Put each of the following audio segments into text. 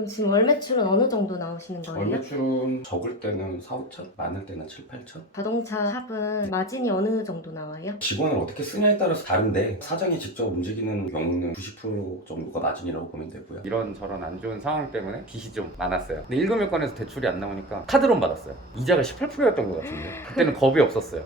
그럼 지금 월 매출은 어느 정도 나오시는 월 거예요? 매출은 적을 때는 4, 5천, 많을 때는 7, 8천. 자동차 샵은 마진이 어느 정도 나와요? 직원을 어떻게 쓰냐에 따라서 다른데 사장이 직접 움직이는 경우는 90% 정도가 마진이라고 보면 되고요. 이런저런 안 좋은 상황 때문에 빚이 좀 많았어요. 근데 일금일권에서 대출이 안 나오니까 카드론 받았어요. 이자가 18%였던 것 같은데 그때는 겁이 없었어요.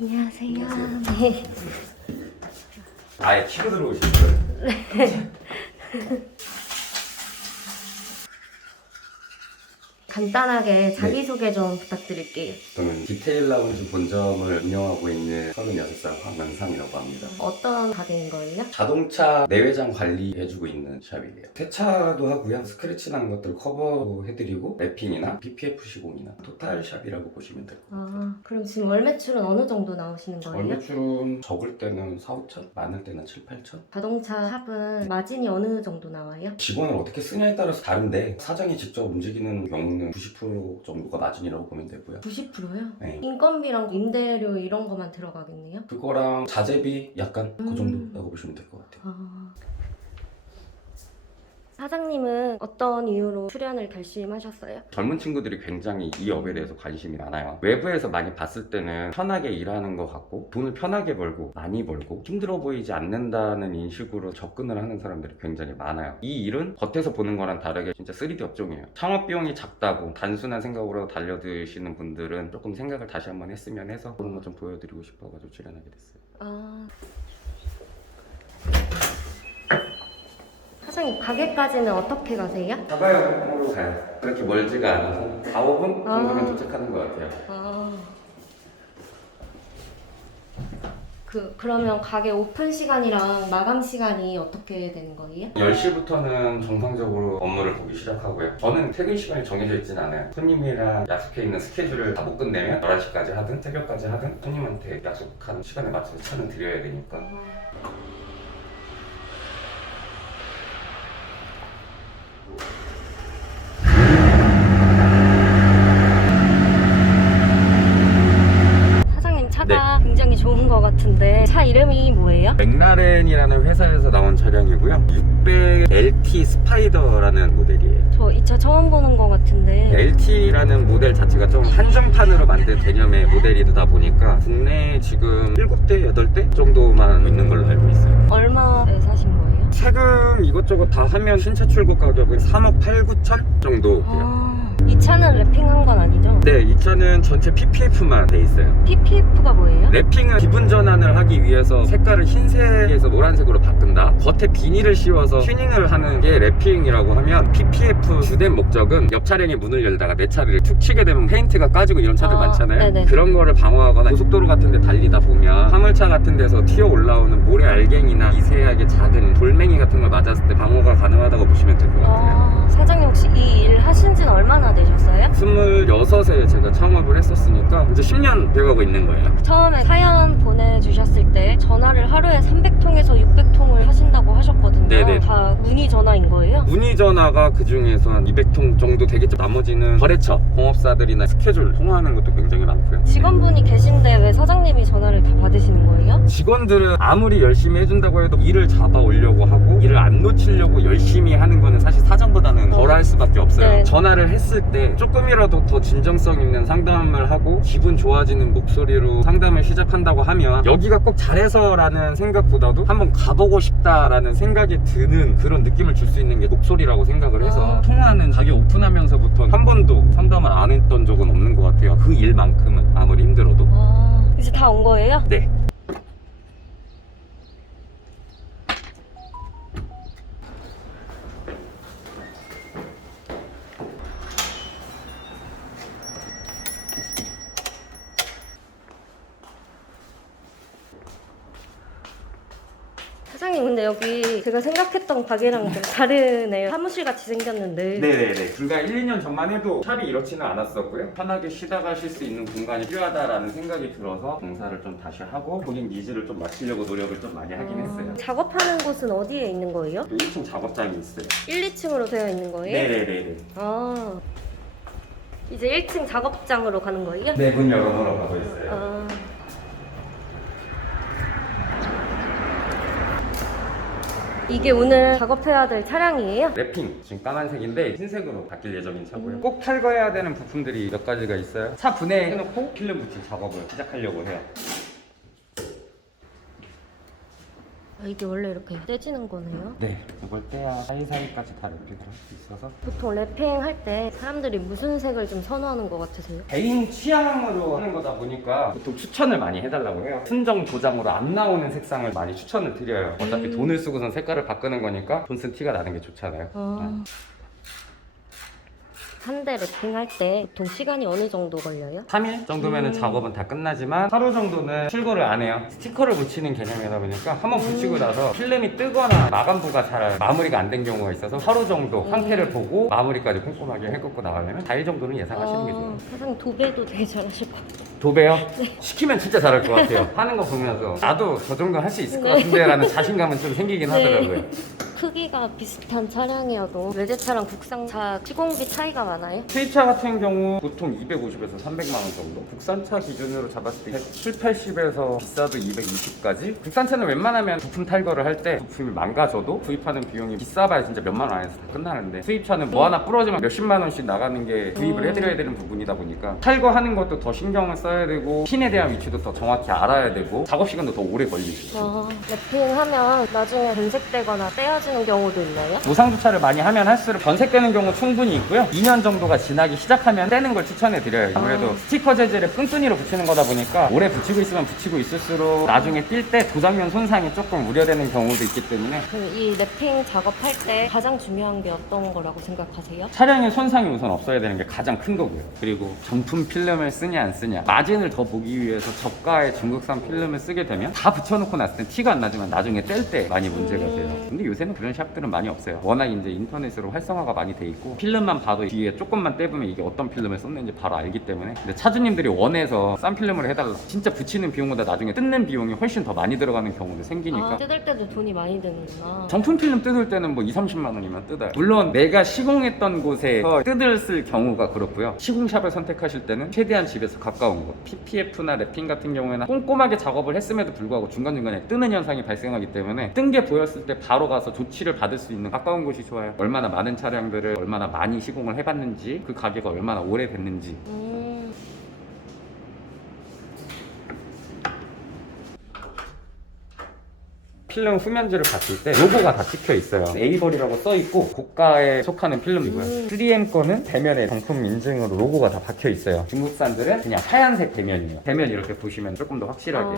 안녕하세요. 네. 아예 키로 들어오신 거예요? 간단하게 자기소개 좀 부탁드릴게요. 저는 디테일 라운지 본점을 운영하고 있는 36살 황만상이라고 합니다. 어떤 가게인 거예요? 자동차 내외장 관리해주고 있는 샵이에요. 세차도 하고요. 스크래치 난 것들 커버도 해드리고 랩핑이나 BPF 시공이나 토탈 샵이라고 보시면 돼요. 그럼 지금 월 매출은 어느 정도 나오시는 월 거예요? 매출은 적을 때는 4, 5천, 많을 때는 7, 8천. 자동차 샵은 마진이 어느 정도 나와요? 직원을 어떻게 쓰냐에 따라서 다른데 사장이 직접 움직이는 경우는 90% 정도가 마진이라고 보면 되고요. 90%요? 네. 인건비랑 임대료 이런 거만 들어가겠네요? 그거랑 자재비 약간 그 정도라고 보시면 될 것 같아요. 사장님은 어떤 이유로 출연을 결심하셨어요? 젊은 친구들이 굉장히 이 업에 대해서 관심이 많아요. 외부에서 많이 봤을 때는 편하게 일하는 것 같고 돈을 편하게 벌고 많이 벌고 힘들어 보이지 않는다는 인식으로 접근을 하는 사람들이 굉장히 많아요. 이 일은 겉에서 보는 거랑 다르게 진짜 3D 업종이에요. 창업 비용이 작다고 단순한 생각으로 달려드시는 분들은 조금 생각을 다시 한번 했으면 해서 그런 거 좀 보여드리고 싶어가지고 출연하게 됐어요. 사장님 가게까지는 어떻게 가세요? 사바역으로 가요. 그렇게 멀지가 않아서 4, 5분 정도면 도착하는 것 같아요. 그러면 가게 오픈 시간이랑 마감 시간이 어떻게 되는 거예요? 10시부터는 정상적으로 업무를 보기 시작하고요. 저는 퇴근 시간이 정해져 있진 않아요. 손님이랑 약속해 있는 스케줄을 다 못 끝내면 11시까지 하든 새벽까지 하든 손님한테 약속한 시간에 맞춰서 차는 드려야 되니까. 사장님 차가 굉장히 좋은 것 같은데 차 이름이 뭐예요? 맥라렌이라는 회사에서 나온 차량이고요. 600 LT 스파이더라는 모델이에요. 저 이 차 처음 보는 것 같은데 LT라는 모델 자체가 좀 한정판으로 만든 개념의 모델이다 보니까 국내에 지금 7대, 8대 정도만 있는 걸로 알고 있어요. 얼마에 사신 거예요? 세금 이것저것 다 하면 신차 출고 가격은 3억 8, 9천 정도 돼요. 이 차는 랩핑한 건 아니죠? 네, 이 차는 전체 PPF만 돼 있어요. PPF가 뭐예요? 랩핑은 기분 전환을 하기 위해서 색깔을 흰색에서 노란색으로 바꾼다. 겉에 비닐을 씌워서 튜닝을 하는 게 랩핑이라고 하면, PPF 주된 목적은 옆 차량의 문을 열다가 내 차를 툭 치게 되면 페인트가 까지고 이런 차들 많잖아요. 네네. 그런 거를 방어하거나 고속도로 같은 데 달리다 보면 화물차 같은 데서 튀어 올라오는 모래 알갱이나 미세하게 작은 돌멩이 같은 걸 맞았을 때 방어가 가능하다고 보시면 될 것 같아요. 사장님 혹시 이 일 하신 지는 얼마나 되셨어요? 26에 제가 창업을 했었으니까 이제 10년 돼가고 있는 거예요. 처음에 사연 보내주셨을 때 전화를 하루에 300통에서 600통을 하신다고 하셨거든요. 네네. 다 문의 전화인 거예요? 문의 전화가 그 중에서 한 200통 정도 되겠죠. 나머지는 거래처, 공업사들이나 스케줄 통화하는 것도 굉장히 많고요. 직원분이 계신데 왜 사장님이 전화를 다 받으시는 거예요? 직원들은 아무리 열심히 해준다고 해도 일을 잡아오려고 하고 일을 안 놓치려고 열심히 하는 거는 사실 사전보다는 덜 할 수밖에 없어요. 네. 전화를 했을 때 조금이라도 더 진정성 있는 상담을 하고 기분 좋아지는 목소리로 상담을 시작한다고 하면 여기가 꼭 잘해서라는 생각보다도 한번 가보고 싶다라는 생각이 드는 그런 느낌을 줄 수 있는 게 목소리라고 생각을 해서 통화는 가게 오픈하면서부터 한 번도 상담을 안 했던 적은 없는 것 같아요. 그 일만큼은 아무리 힘들어도. 이제 다 온 거예요? 네. 사장님 근데 여기 제가 생각했던 가게랑 좀 다르네요. 사무실 같이 생겼는데. 네네네. 불과 1, 2년 전만 해도 샵이 이렇지는 않았었고요. 편하게 쉬다 가실 수 있는 공간이 필요하다라는 생각이 들어서 공사를 좀 다시 하고 본인 니즈를 좀 맞추려고 노력을 좀 많이 하긴 했어요. 작업하는 곳은 어디에 있는 거예요? 또 1층 작업장이 있어요. 1, 2층으로 되어 있는 거예요? 네네네네. 이제 1층 작업장으로 가는 거예요? 네, 문 열어놓으러 가고 있어요. 아. 이게 오늘 작업해야 될 차량이에요? 랩핑 지금 까만색인데 흰색으로 바뀔 예정인 차고요. 꼭 탈거해야 되는 부품들이 몇 가지가 있어요. 차 분해해놓고 필름 붙일 작업을 시작하려고 해요. 아, 이게 원래 이렇게 떼지는 거네요? 네, 이걸 떼야 사이사이까지 다 랩핑을 할 수 있어서. 보통 랩핑 할 때 사람들이 무슨 색을 좀 선호하는 것 같으세요? 개인 취향으로 하는 거다 보니까 보통 추천을 많이 해달라고 해요. 순정 도장으로 안 나오는 색상을 많이 추천을 드려요. 어차피 돈을 쓰고선 색깔을 바꾸는 거니까 돈 쓴 티가 나는 게 좋잖아요. 한 대 랩핑 할 때 보통 시간이 어느 정도 걸려요? 3일 정도면 작업은 다 끝나지만 하루 정도는 출고를 안 해요. 스티커를 붙이는 개념이다 보니까 한번 붙이고 나서 필름이 뜨거나 마감부가 잘 마무리가 안 된 경우가 있어서 하루 정도 상태를 보고 마무리까지 꼼꼼하게 해갖고 나가면 4일 정도는 예상하시는 게 좋아요. 사장님 도배도 되게 잘하실 것 같아요. 도배요? 시키면 진짜 잘할 것 같아요. 하는 거 보면서 나도 저 정도 할 수 있을 것 같은데 라는 자신감은 좀 생기긴 하더라고요. 크기가 비슷한 차량이어도 외제차랑 국산차 시공비 차이가 많아요? 수입차 같은 경우 보통 250에서 300만 원 정도, 국산차 기준으로 잡았을 때 7, 80에서 비싸도 220까지. 국산차는 웬만하면 부품 탈거를 할 때 부품이 망가져도 구입하는 비용이 비싸봐야 진짜 몇만 원 안에서 다 끝나는데, 수입차는 뭐 하나 부러지면 몇십만 원씩 나가는 게 구입을 해드려야 되는 부분이다 보니까 탈거하는 것도 더 신경을 써야 되고 핀에 대한 위치도 더 정확히 알아야 되고 작업 시간도 더 오래 걸리고. 랩핑하면 나중에 변색되거나 떼어지는 경우도 있나요? 무상주차를 많이 하면 할수록 변색되는 경우 충분히 있고요. 2년 정도가 지나기 시작하면 떼는 걸 추천해 드려요. 아무래도 스티커 재질을 끈끈이로 붙이는 거다 보니까 오래 붙이고 있으면 붙이고 있을수록 나중에 뛸 때 도장면 손상이 조금 우려되는 경우도 있기 때문에. 그럼 이 랩핑 작업할 때 가장 중요한 게 어떤 거라고 생각하세요? 차량의 손상이 우선 없어야 되는 게 가장 큰 거고요. 그리고 정품 필름을 쓰냐 안 쓰냐, 마진을 더 보기 위해서 저가의 중국산 필름을 쓰게 되면 다 붙여놓고 났을 땐 티가 안 나지만 나중에 뗄 때 많이 문제가 돼요. 근데 요새는 그런 샵들은 많이 없어요. 워낙 이제 인터넷으로 활성화가 많이 돼 있고 필름만 봐도 뒤에 조금만 떼보면 이게 어떤 필름을 썼는지 바로 알기 때문에. 근데 차주님들이 원해서 싼 필름을 해달라, 진짜 붙이는 비용보다 나중에 뜯는 비용이 훨씬 더 많이 들어가는 경우도 생기니까. 뜯을 때도 돈이 많이 드는구나. 정품 필름 뜯을 때는 뭐 2, 30만 원이면 뜯어요. 물론 내가 시공했던 곳에서 뜯을 경우가 그렇고요. 시공샵을 선택하실 때는 최대한 집에서 가까운 곳. PPF나 랩핑 같은 경우에는 꼼꼼하게 작업을 했음에도 불구하고 중간중간에 뜨는 현상이 발생하기 때문에 뜬 게 보였을 때 바로 가서 조치를 받을 수 있는 가까운 곳이 좋아요. 얼마나 많은 차량들을 얼마나 많이 시공을 해봤는지, 그 가게가 얼마나 오래됐는지. 필름 후면지를 봤을 때 로고가 다 찍혀 있어요. 에이벌이라고 써 있고 고가에 속하는 필름이고요. 3M 거는 대면에 정품 인증으로 로고가 다 박혀 있어요. 중국산들은 그냥 하얀색 대면이에요. 대면 이렇게 보시면 조금 더 확실하게.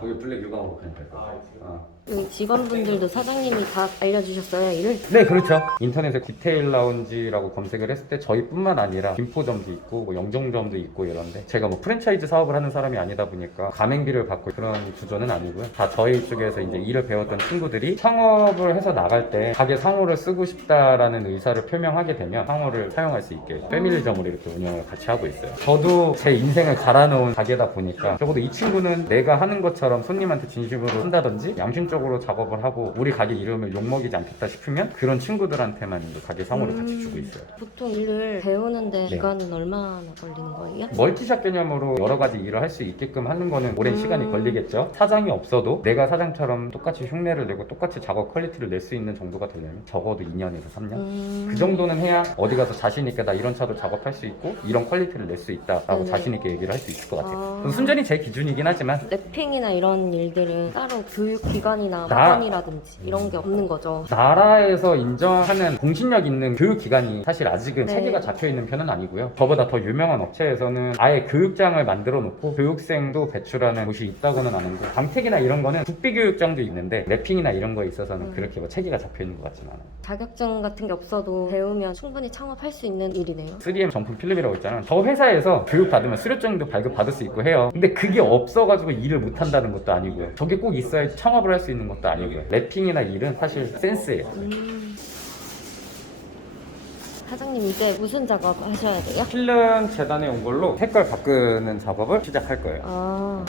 거기 블랙 유광으로 그냥 될 거예요. 여기 직원분들도 사장님이 다 알려주셨어요, 일을? 네, 그렇죠. 인터넷에 디테일 라운지라고 검색을 했을 때 저희뿐만 아니라 김포점도 있고 뭐 영종점도 있고 이런데, 제가 뭐 프랜차이즈 사업을 하는 사람이 아니다 보니까 가맹비를 받고 그런 구조는 아니고요. 다 저희 쪽에서 이제 일을 배웠던 친구들이 창업을 해서 나갈 때 가게 상호를 쓰고 싶다라는 의사를 표명하게 되면 상호를 사용할 수 있게 패밀리점으로 이렇게 운영을 같이 하고 있어요. 저도 제 인생을 갈아놓은 가게다 보니까 적어도 이 친구는 내가 하는 것처럼 손님한테 진심으로 한다든지 양심적으로 작업을 하고 우리 가게 이름을 욕먹이지 않겠다 싶으면 그런 친구들한테만 이제 가게 상호를 같이 주고 있어요. 보통 일을 배우는데 기간은 얼마나 걸리는 거예요? 멀티샵 개념으로 여러 가지 일을 할 수 있게끔 하는 거는 오랜 시간이 걸리겠죠. 사장이 없어도 내가 사장처럼 똑같이 흉내를 내고 똑같이 작업 퀄리티를 낼 수 있는 정도가 되려면 적어도 2년에서 3년? 그 정도는 해야 어디 가서 자신 있게 나 이런 차도 작업할 수 있고 이런 퀄리티를 낼 수 있다라고 자신 있게 얘기를 할 수 있을 것 같아요. 순전히 제 기준이긴 하지만. 랩핑이나 이런 일들은 따로 교육기관이나 학원이라든지 이런 게 없는 거죠. 나라에서 인정하는 공신력 있는 교육기관이 사실 아직은 네. 체계가 잡혀있는 편은 아니고요. 저보다 더 유명한 업체에서는 아예 교육장을 만들어 놓고 교육생도 배출하는 곳이 있다고는 아는데, 광택이나 이런 거는 국비교육장도 있는데 랩핑이나 이런 거에 있어서는 그렇게 뭐 체계가 잡혀있는 것 같지는 않아요. 자격증 같은 게 없어도 배우면 충분히 창업할 수 있는 일이네요. 3M 정품 필름이라고 있잖아요. 저 회사에서 교육받으면 수료증도 발급받을 수 있고 해요. 근데 그게 없어가지고 일을 못한다는 것도 아니고요. 저게 꼭 있어야 창업을 할 수 있는 것도 아니고요. 랩핑이나 일은 사실 센스예요. 사장님 이제 무슨 작업 하셔야 돼요? 필름 재단에 온 걸로 색깔 바꾸는 작업을 시작할 거예요.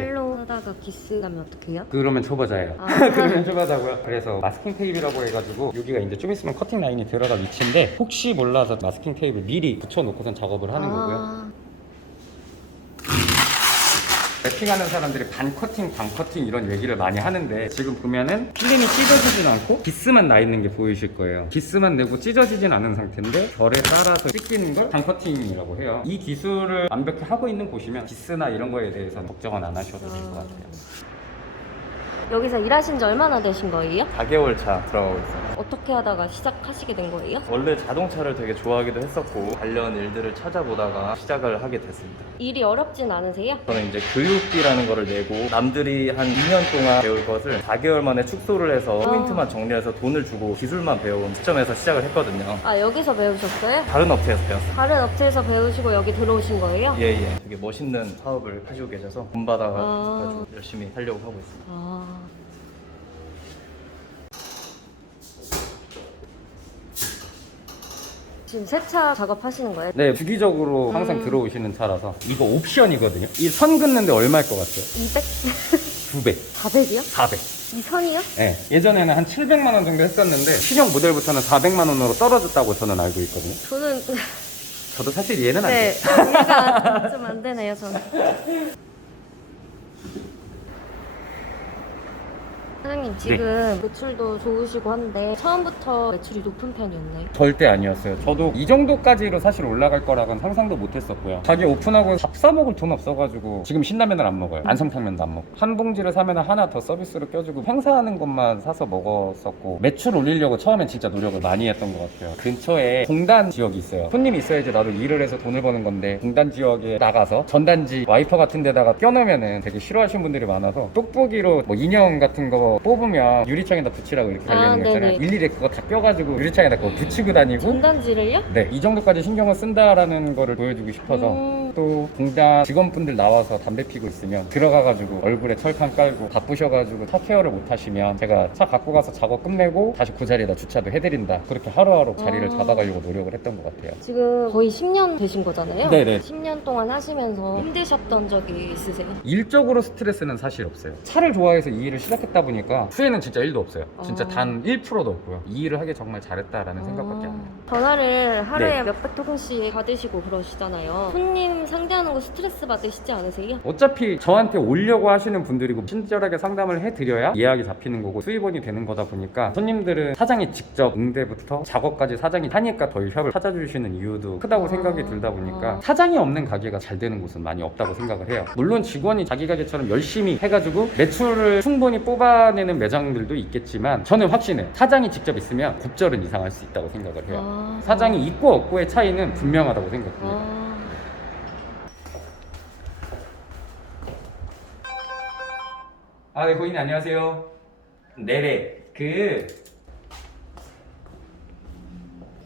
팔로 하다가 기스 가면 어떡해요? 그러면 초보자예요. 아. 그러면 초보자고요. 그래서 마스킹 테이프라고 해가지고 여기가 이제 좀 있으면 커팅 라인이 들어갈 위치인데 혹시 몰라서 마스킹 테이프를 미리 붙여놓고선 작업을 하는 거고요. 랩핑하는 사람들이 반 커팅, 반 커팅 이런 얘기를 많이 하는데 지금 보면은 필름이 찢어지진 않고 기스만 나 있는 게 보이실 거예요. 기스만 내고 찢어지진 않은 상태인데 결에 따라서 찢기는 걸 반 커팅이라고 해요. 이 기술을 완벽히 하고 있는 곳이면 기스나 이런 거에 대해서는 걱정은 안 하셔도 될 것 같아요. 여기서 일하신 지 얼마나 되신 거예요? 4개월 차 들어가고 있어요. 어떻게 하다가 시작하시게 된 거예요? 원래 자동차를 되게 좋아하기도 했었고 관련 일들을 찾아보다가 시작을 하게 됐습니다. 일이 어렵진 않으세요? 저는 이제 교육비라는 거를 내고 남들이 한 2년 동안 배울 것을 4개월 만에 축소를 해서 포인트만 정리해서 돈을 주고 기술만 배운 시점에서 시작을 했거든요. 아, 여기서 배우셨어요? 다른 업체에서 배웠어요. 다른 업체에서 배우시고 여기 들어오신 거예요? 예예. 되게 멋있는 사업을 하시고 계셔서 돈 받아가 아. 가지고 열심히 하려고 하고 있습니다. 아. 지금 세차 작업하시는 거예요? 네, 주기적으로 항상 들어오시는 차라서 이거 옵션이거든요. 이 선 긋는데 얼마일 것 같아요? 200? 2배, 400이요? 400. 이 선이요? 네, 예전에는 한 700만 원 정도 했었는데 신형 모델부터는 400만 원으로 떨어졌다고 저는 알고 있거든요. 저는 저도 사실 이해는 안 네, 돼요. 이해가 좀 안 되네요, 저는. 사장님 지금 매출도 좋으시고 한데 처음부터 매출이 높은 편이었나요? 절대 아니었어요. 저도 이 정도까지로 사실 올라갈 거라고는 상상도 못 했었고요. 가게 오픈하고 밥 사 먹을 돈 없어가지고 지금 신라면을 안 먹어요. 안성탕면도 안 먹고. 한 봉지를 사면 하나 더 서비스로 껴주고 행사하는 것만 사서 먹었었고 매출 올리려고 처음엔 진짜 노력을 많이 했던 것 같아요. 근처에 공단 지역이 있어요. 손님이 있어야지 나도 일을 해서 돈을 버는 건데 공단 지역에 나가서 전단지 와이퍼 같은 데다가 껴놓으면은 되게 싫어하시는 분들이 많아서 똑보기로 뭐 인형 같은 거 뽑으면 유리창에다 붙이라고 이렇게 달려있는 거 있잖아요. 네네. 일일이 그거 다 껴가지고 유리창에다 그거 붙이고 다니고 전단지를요? 네, 이 정도까지 신경을 쓴다라는 거를 보여주고 싶어서 또 공장 직원분들 나와서 담배 피고 있으면 들어가가지고 얼굴에 철판 깔고 바쁘셔가지고 차 케어를 못 하시면 제가 차 갖고 가서 작업 끝내고 다시 그 자리에다 주차도 해드린다. 그렇게 하루하루 자리를 잡아가려고 노력을 했던 것 같아요. 지금 거의 10년 되신 거잖아요? 네네. 10년 동안 하시면서 힘드셨던 적이 있으세요? 일적으로 스트레스는 사실 없어요. 차를 좋아해서 이 일을 시작했다 보니까 후회는 진짜 1도 없어요. 진짜 단 1%도 없고요. 이 일을 하길 정말 잘했다라는 생각밖에 안 해요. 전화를 하루에 네. 몇백 통씩 받으시고 그러시잖아요. 손님 상대하는 거 스트레스 받으시지 않으세요? 어차피 저한테 오려고 하시는 분들이고 친절하게 상담을 해드려야 예약이 잡히는 거고 수입원이 되는 거다 보니까 손님들은 사장이 직접 응대부터 작업까지 사장이 하니까 더 샵을 찾아주시는 이유도 크다고 생각이 들다 보니까 사장이 없는 가게가 잘 되는 곳은 많이 없다고 생각을 해요. 물론 직원이 자기 가게처럼 열심히 해가지고 매출을 충분히 뽑아내는 매장들도 있겠지만 저는 확신해요. 사장이 직접 있으면 곱절은 이상할 수 있다고 생각을 해요. 사장이 있고 없고의 차이는 분명하다고 생각해요. 아, 네, 고객님 안녕하세요. 네네.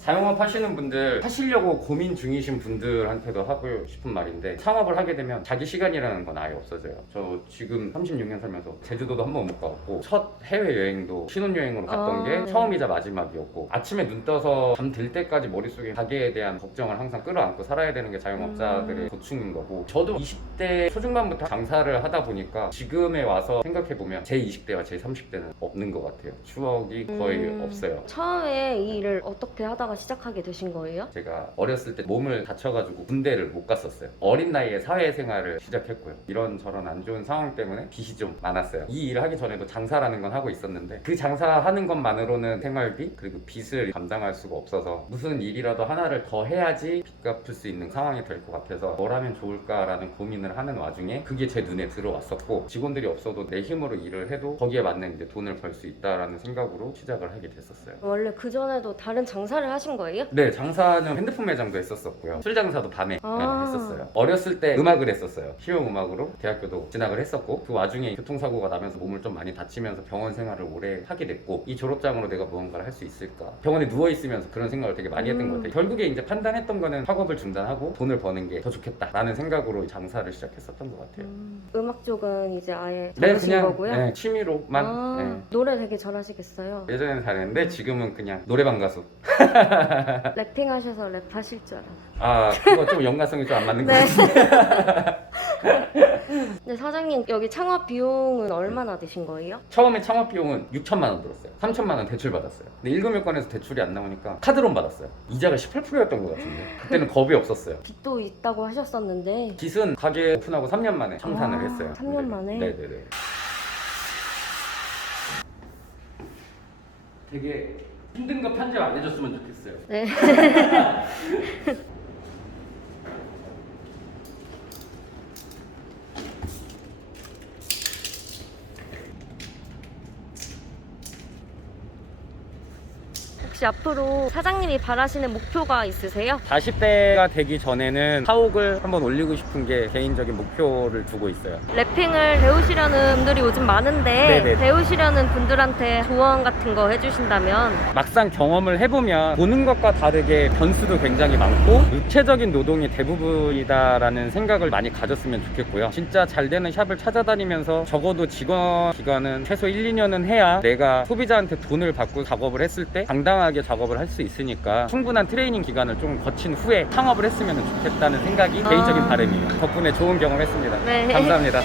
자영업 하시는 분들, 하시려고 고민 중이신 분들한테도 하고 싶은 말인데 창업을 하게 되면 자기 시간이라는 건 아예 없어져요. 저 지금 36년 살면서 제주도도 한 번 못 가봤고 첫 해외여행도 신혼여행으로 갔던 게 네. 처음이자 마지막이었고 아침에 눈 떠서 잠 들 때까지 머릿속에 가게에 대한 걱정을 항상 끌어안고 살아야 되는 게 자영업자들의 고충인 거고 저도 20대 초중반부터 장사를 하다 보니까 지금에 와서 생각해보면 제 20대와 제 30대는 없는 것 같아요. 추억이 거의 없어요. 처음에 이 일을 어떻게 하다가 시작하게 되신 거예요? 제가 어렸을 때 몸을 다쳐가지고 군대를 못 갔었어요. 어린 나이에 사회생활을 시작했고요. 이런저런 안 좋은 상황 때문에 빚이 좀 많았어요. 이 일을 하기 전에도 장사라는 건 하고 있었는데 그 장사하는 것만으로는 생활비 그리고 빚을 감당할 수가 없어서 무슨 일이라도 하나를 더 해야지 빚 갚을 수 있는 상황이 될 것 같아서 뭘 하면 좋을까라는 고민을 하는 와중에 그게 제 눈에 들어왔었고 직원들이 없어도 내 힘으로 일을 해도 거기에 맞는 이제 돈을 벌 수 있다라는 생각으로 시작을 하게 됐었어요. 원래 그전에도 다른 장사를 하신 거예요? 네, 장사는 핸드폰 매장도 했었고요. 술 장사도 밤에 아. 했었어요. 어렸을 때 음악을 했었어요. 실용음악으로 대학교도 진학을 했었고 그 와중에 교통사고가 나면서 몸을 좀 많이 다치면서 병원 생활을 오래 하게 됐고 이 졸업장으로 내가 무언가를 할 수 있을까? 병원에 누워 있으면서 그런 생각을 되게 많이 했던 것 같아요. 결국에 이제 판단했던 거는 학업을 중단하고 돈을 버는 게 더 좋겠다라는 생각으로 장사를 시작했었던 것 같아요. 음악 쪽은 이제 아예 네, 접으신 그냥 거고요? 네, 취미로만. 아, 네. 노래 되게 잘하시겠어요? 예전에는 잘했는데 지금은 그냥 노래방 가수. 랩핑 하셔서 랩 하실 줄 알아요. 아, 그거 좀 연관성이 좀 안 맞는 것 네. 같은데. 근데 사장님 여기 창업 비용은 얼마나 드신 거예요? 처음에 창업 비용은 6천만 원 들었어요. 3천만 원 대출 받았어요. 근데 1금융권에서 대출이 안 나오니까 카드론 받았어요. 이자가 18%였던 것 같은데 그때는 겁이 없었어요. 빚도 있다고 하셨었는데 빚은 가게 오픈하고 3년 만에 청산을 했어요. 3년 만에? 네네네. 되게 힘든 거 편집 안 해줬으면 좋겠어요. 네. 혹시 앞으로 사장님이 바라시는 목표가 있으세요? 40대가 되기 전에는 사옥을 한번 올리고 싶은 게 개인적인 목표를 두고 있어요. 랩핑을 배우시려는 분들이 요즘 많은데 네네. 배우시려는 분들한테 조언 같은 거 해주신다면 막상 경험을 해보면 보는 것과 다르게 변수도 굉장히 많고 육체적인 노동이 대부분이다라는 생각을 많이 가졌으면 좋겠고요. 진짜 잘 되는 샵을 찾아다니면서 적어도 직원 기간은 최소 1, 2년은 해야 내가 소비자한테 돈을 받고 작업을 했을 때 당당하게 작업을 할 수 있으니까 충분한 트레이닝 기간을 좀 거친 후에 창업을 했으면 좋겠다는 생각이 개인적인 바람이에요. 덕분에 좋은 경험을 했습니다. 네. 감사합니다.